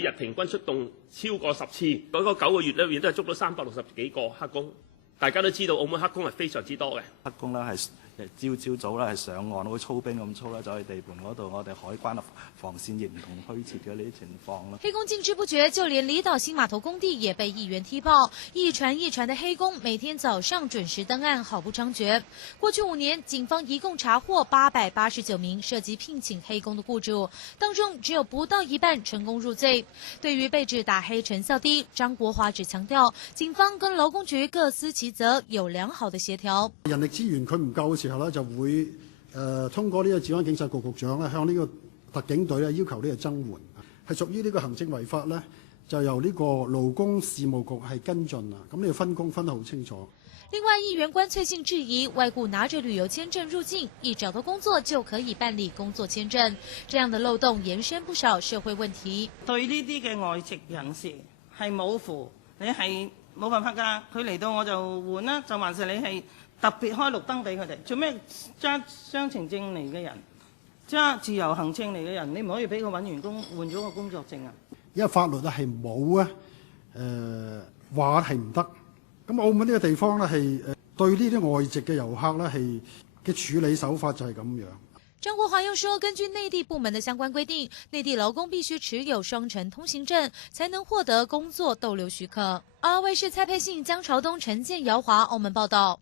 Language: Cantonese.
每日平均出動超過10次，嗰個9個月裏面都係捉到360幾個黑工。大家都知道澳門黑工係非常之多嘅，黑工咧係朝早咧係上岸，好似操兵咁操啦，走去地盤嗰度，我哋海關嘅防線亦唔同虛設嘅呢啲情況啦。黑工禁之不絕，就連離島新碼頭工地也被議員踢爆，一船一船的黑工每天早上準時登岸，毫不猖獗。過去5年，警方一共查獲889名涉及聘請黑工的雇主，當中只有不到一半成功入罪。對於被指打黑成效低，張國華只強調，警方跟勞工局各司其責，有良好的協調。人力資源佢唔夠嘅時候咧，就會通過呢個治安警察局局長咧，向呢個特警隊咧要求呢個增援，係屬於呢個行政違法咧，就由呢個勞工事務局係跟進啦。咁呢個分工分得好清楚。另外，議員關翠杏質疑外雇拿着旅遊簽證入境，一找到工作就可以辦理工作簽證，這樣的漏洞延伸不少社會問題。對呢啲嘅外籍人士係冇符，你係冇辦法㗎。佢嚟到我就換啦，就還是你係特別開綠燈俾佢哋，做咩揸雙程證嚟嘅人，揸自由行證嚟嘅人，你唔可以俾佢揾員工換咗個工作證啊？因為法律咧係冇啊，話係唔得。咁澳門呢個地方咧係對呢啲外籍嘅遊客咧係嘅處理手法就係咁樣。張國華又說，根據內地部門的相關規定，內地勞工必須持有雙程通行證，才能獲得工作逗留許可。RTV 衛視蔡佩信、江朝東、陳建堯華澳門報道。